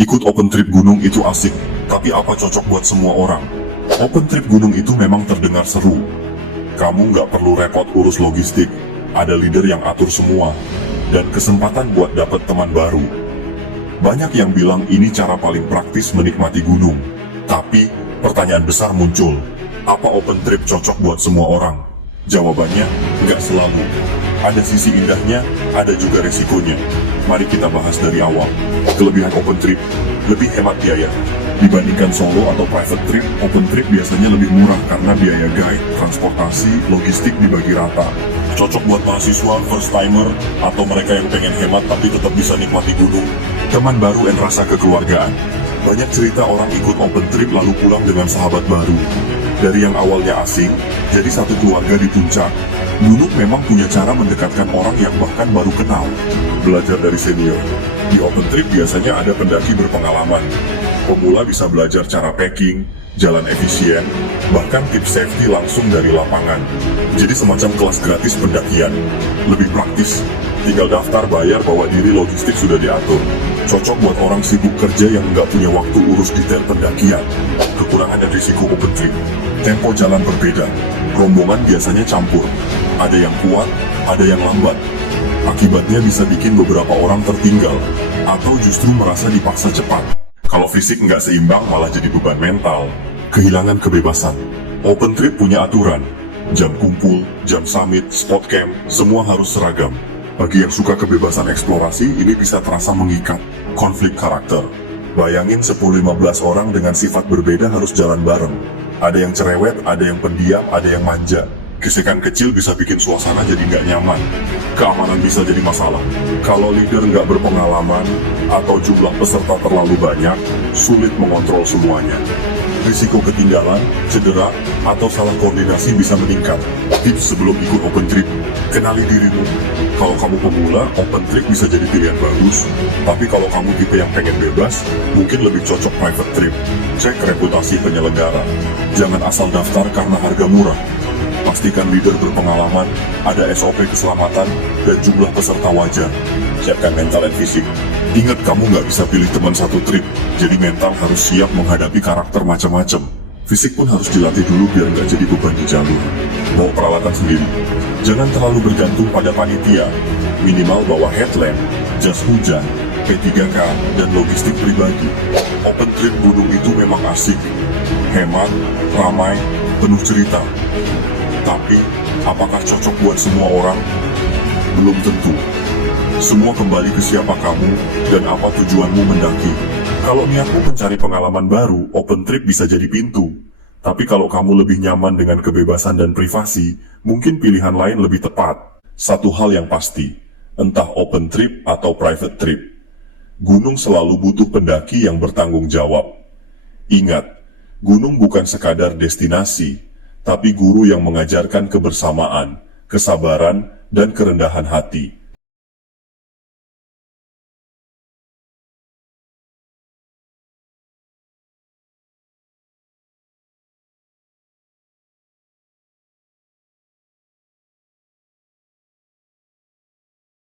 Ikut open trip gunung itu asik, tapi apa cocok buat semua orang? Open trip gunung itu memang terdengar seru. Kamu nggak perlu repot urus logistik, ada leader yang atur semua, dan kesempatan buat dapat teman baru. Banyak yang bilang ini cara paling praktis menikmati gunung. Tapi, pertanyaan besar muncul. Apa open trip cocok buat semua orang? Jawabannya, nggak selalu. Ada sisi indahnya, ada juga resikonya. Mari kita bahas dari awal. Kelebihan open trip, lebih hemat biaya. Dibandingkan solo atau private trip, open trip biasanya lebih murah karena biaya guide, transportasi, logistik dibagi rata. Cocok buat mahasiswa, first timer, atau mereka yang pengen hemat tapi tetap bisa nikmati gunung. Teman baru dan rasa kekeluargaan. Banyak cerita orang ikut open trip lalu pulang dengan sahabat baru. Dari yang awalnya asing, jadi satu keluarga di puncak. Gunung memang punya cara mendekatkan orang yang bahkan baru kenal. Belajar dari senior. Di open trip biasanya ada pendaki berpengalaman. Pemula bisa belajar cara packing, jalan efisien, bahkan tips safety langsung dari lapangan. Jadi semacam kelas gratis pendakian. Lebih praktis, tinggal daftar bayar bawa diri logistik sudah diatur. Cocok buat orang sibuk kerja yang nggak punya waktu urus detail pendakian. Kekurangan dan risiko open trip. Tempo jalan berbeda. Rombongan biasanya campur. Ada yang kuat, ada yang lambat. Akibatnya bisa bikin beberapa orang tertinggal, atau justru merasa dipaksa cepat. Kalau fisik nggak seimbang malah jadi beban mental. Kehilangan kebebasan. Open trip punya aturan. Jam kumpul, jam summit, spot camp, semua harus seragam. Bagi yang suka kebebasan eksplorasi, ini bisa terasa mengikat. Konflik karakter. Bayangin 10-15 orang dengan sifat berbeda harus jalan bareng. Ada yang cerewet, ada yang pendiam, ada yang manja. Gesekan kecil bisa bikin suasana jadi nggak nyaman. Keamanan bisa jadi masalah. Kalau leader nggak berpengalaman, atau jumlah peserta terlalu banyak, sulit mengontrol semuanya. Risiko ketinggalan, cedera, atau salah koordinasi bisa meningkat. Tips sebelum ikut open trip, kenali dirimu. Kalau kamu pemula, open trip bisa jadi pilihan bagus. Tapi kalau kamu tipe yang pengen bebas, mungkin lebih cocok private trip. Cek reputasi penyelenggara. Jangan asal daftar karena harga murah. Pastikan leader berpengalaman, ada SOP keselamatan, dan jumlah peserta wajar. Siapkan mental dan fisik. Ingat, kamu nggak bisa pilih teman satu trip, jadi mental harus siap menghadapi karakter macam-macam. Fisik pun harus dilatih dulu biar nggak jadi beban di jalur. Bawa peralatan sendiri. Jangan terlalu bergantung pada panitia. Minimal bawa headlamp, jas hujan, P3K, dan logistik pribadi. Open trip gunung itu memang asik. Hemat, ramai, penuh cerita. Tapi, apakah cocok buat semua orang? Belum tentu. Semua kembali ke siapa kamu, dan apa tujuanmu mendaki. Kalau niatmu mencari pengalaman baru, open trip bisa jadi pintu. Tapi kalau kamu lebih nyaman dengan kebebasan dan privasi, mungkin pilihan lain lebih tepat. Satu hal yang pasti, entah open trip atau private trip, gunung selalu butuh pendaki yang bertanggung jawab. Ingat, gunung bukan sekadar destinasi, tapi guru yang mengajarkan kebersamaan, kesabaran, dan kerendahan hati.